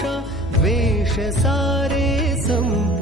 द्वेष सारे संपुदे